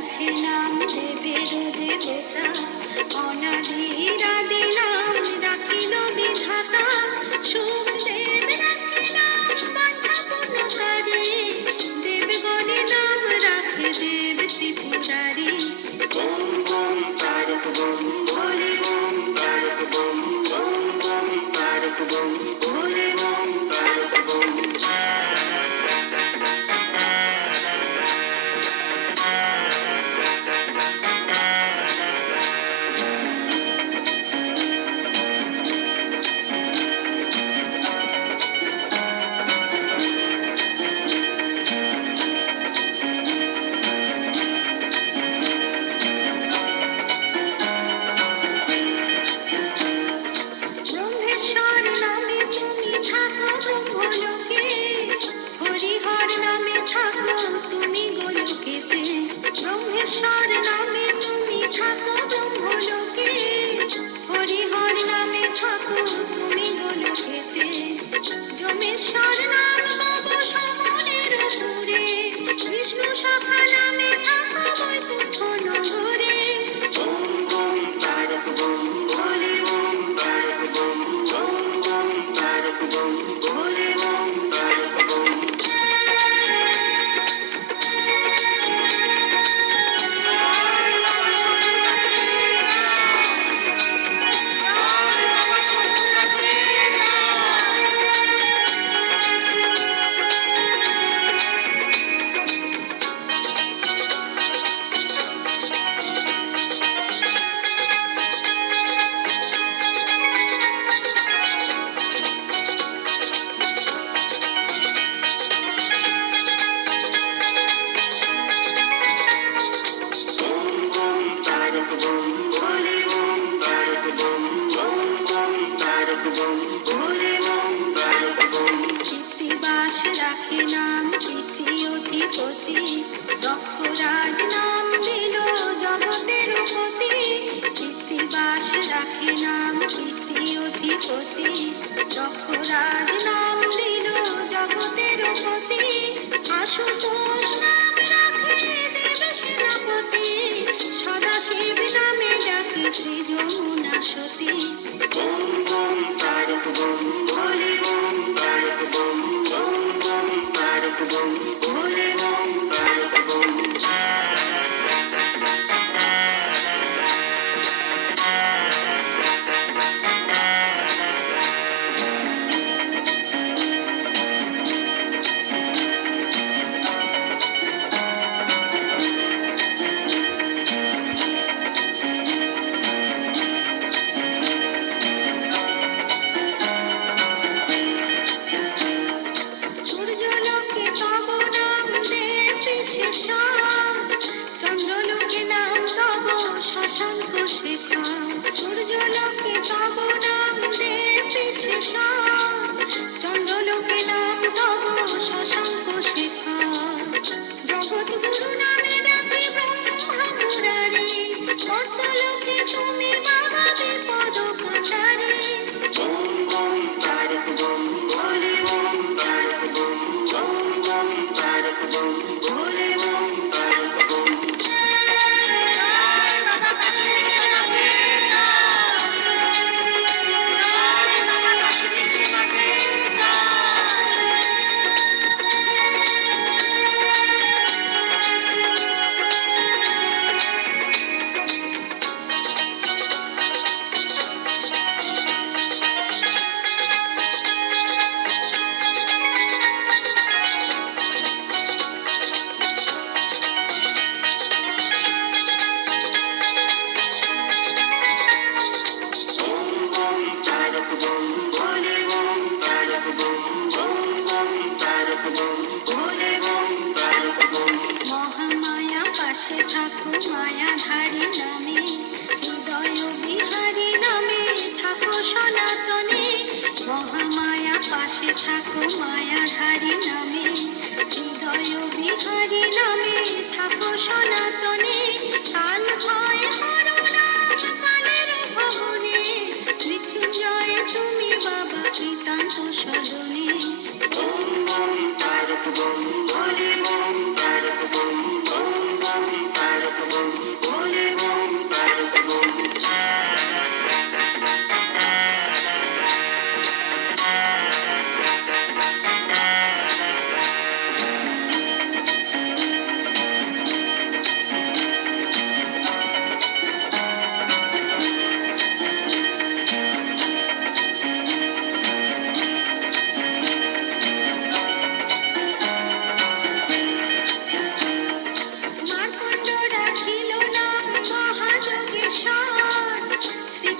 রাখে নাম দেবেরও দেবতা, অনাদিরাদি নাম রাখিল বিধাতা। সুখদেব রাখে নাম বাঞ্ছা পূর্ণকারী, দেবগণে নাম রাখে দেব ত্রিপুরারি। ওম ওম তারক বম ভোলে ওম তারক বম, ওম ওম তারক বম ভোলে ওম তারক বম। ব্রহ্মেশ্বর নামে তুমি থাকো ব্রহ্মলোকে, হরিহর নামে থাকো তুমি গোলোকেতে। ব্রহ্মেশ্বর নামে তুমি থাকো ব্রহ্মলোকে, হরিহর নামে থাকো তুমি গোলোকেতে। যমেশ্বর নাম তব সমরের পুরে, বিষ্ণু শাখা নামে থাকো বৈকুণ্ঠ নগরে। ওম ওম তারক বম ভোলে ওম তারক বম, ওম ওম তারক বম ভোলে ওম তারক বম। জয় বাবা শম্ভুনাথের জয়, জয় বাবা শম্ভুনাথের জয়। ওম ওম তারক বম ভোলে ওম তারক বম, ওম ওম তারক বম ভোলে ওম তারক বম। কীর্তিবাস রাখে নাম কীর্তি অধিপতি, দক্ষরাজ নাম দিল জগতের পতি। কীর্তিবাস রাখে নাম কীর্তি অধিপতি, দক্ষরাজ নাম দিল জগতের পতি। আশুতোষ নাম রাখে দেব সেনাপতি, সদাশিব নামে ডাকে শ্রী যমুনা সতী। ওম ওম তারক বম ভোলে ওম তারক বম, ওম ওম তারক বম ভোলে ওম তারক বম। সূর্যলোকে তব নাম দেব বিশেষণ, চন্দ্রলোকে নাম তব শশাঙ্ক শেখা। সূর্যলোকে তব নাম দেব বিশেষণ, চন্দ্রলোকে নাম তব শশাঙ্ক শেখা। জগৎগুরু নামে ডাকে ব্রহ্মা মুরারি, মর্ত্যলোকে তুমি বাবা বিপদ কান্ডারি। ওম ওম তারক বম ভোলে ওম তারক বম, ওম ওম তারক বম ভোলে ওম তারক বম। জয় বাবা কাশী বিশ্বনাথের জয়, জয় বাবা কাশী বিশ্বনাথের জয়। ওম ওম তারক বম ভোলে ওম তারক বম, ওম ওম তারক বম ভোলে ওম তারক বম। মহামায়া পাশে থাকো মায়াধারী নামে, হৃদয় বিহারী নামে থাকো সনাতনে। মহামায়া পাশে থাকো মায়াধারী নামে, হৃদয় বিহারী নামে থাকো সনাতনে। কাল ভয় হরো নাম কালের ভবনে, মৃত্যুঞ্জয় তুমি বাবা কৃতান্ত সদনে। ওম ওম তারক বম ভোলে ওম তারক বম, ওম ওম তারক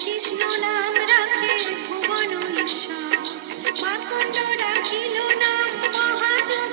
কৃষ্ণ নাম রাখে ভুবন ঈশ্বর, মার্কণ্ড রাখিল নাম মহাযোগেশ্বর।